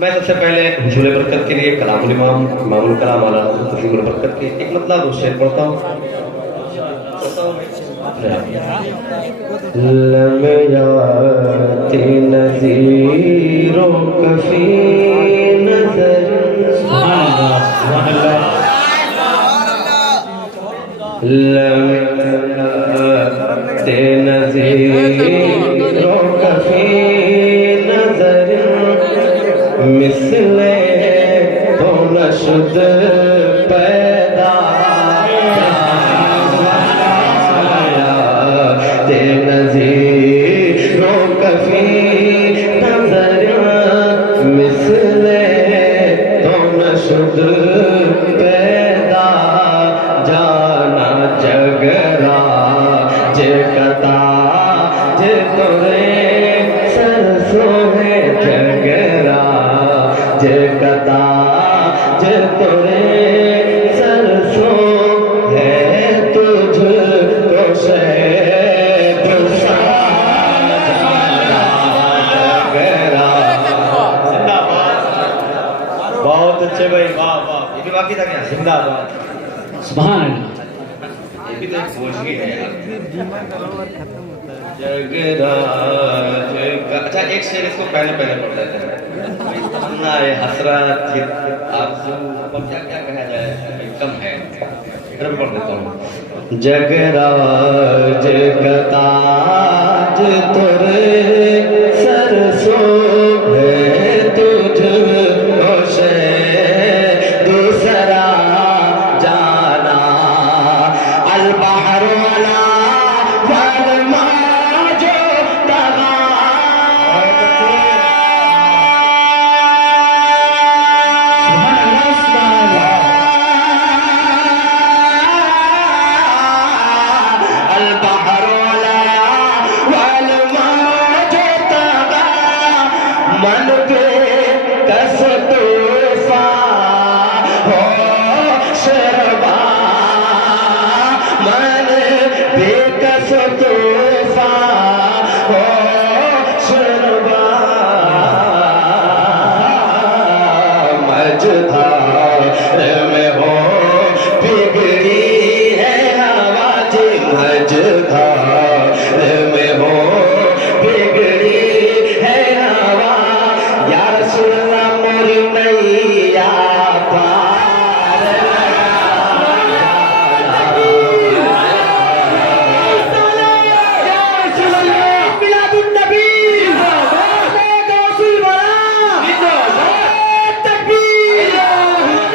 میں سب سے پہلے حصول برکت کے لیے کلام الامام امام الکلام والا تفہیم البرکت کے ایک مطلب اس شعر پڑھتا ہوں. لم یاتی نذیرک فی نظر. سبحان اللہ. لم یاتی نذیرک فی نظر مثل تو نشد پیدا تے نذیروں کفی نظر مثل تو نشد پیدا جانا جگرا جگتا جتنے سرسوں ہے جگرا جگتا جتنے سرسوں ہے تجھ کو شہد سارا جگرا. زندہ باد. بہت اچھے بھائی. واہ واہ. یہ بھی باقی تھا کیا؟ زندہ باد. سبحان اللہ. یہ بھی تو ایک بوجھ ہے یار. جگرا اچھا ایک شعر اس کو پہلے پہلے پڑھ لیتے ہیں. تمنا حسرت آرزو اور کیا کیا کہا جائے کم ہے. ادھر پڑھ دیتا ہوں. جگرا جگتا تر سرسوں ہے تجھ کو شہد دوسرا جانا البحر والا والماء جو طغى. البحر والا والماء جو طغى من پہ کس طوفان ہو شربا من پہ کس طوفان ہو شربا مجدھار میں ہو بگڑی ہے ہوا جی مجدھار میں ہو بگڑی ہے ہوا یا رسول اللہ موری نیا پار میلاد النبی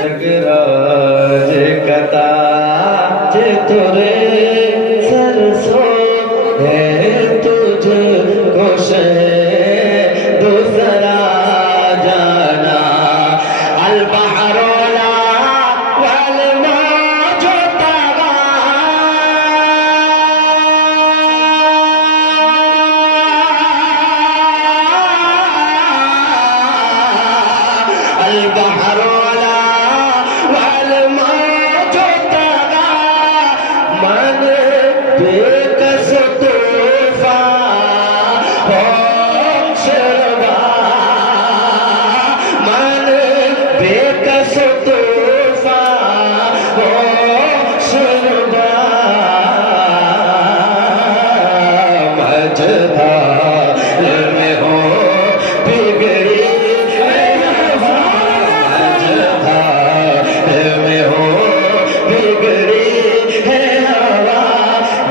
جگرا جگتا جتنے سرسوں ہے تجھ کو شہد دوسرا جانا البحر والا والماء جو طغى البحر والا والماء جو طغى من بے کس طوفان ہو شربا من بے کس طوفان ہو شربا مجدھار میں ہو بگڑی ہے ہوا مجدھار میں ہو بگڑی ہے ہوا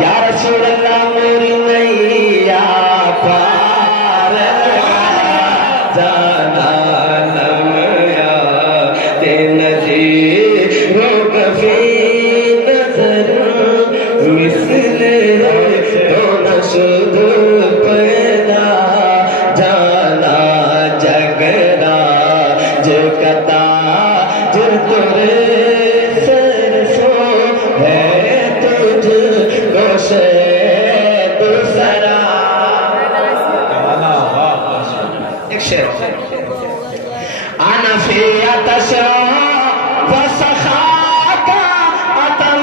یا رسول اللہ موری نیا پار جانا لم یاتی نذیرک فی نظر مثل تو نشد پیدا جانا جگرا جگتا جتنے سرسوں ہے تجھ کو شہد دوسرا. ایک شعر انا فی عطش وسخاک عطم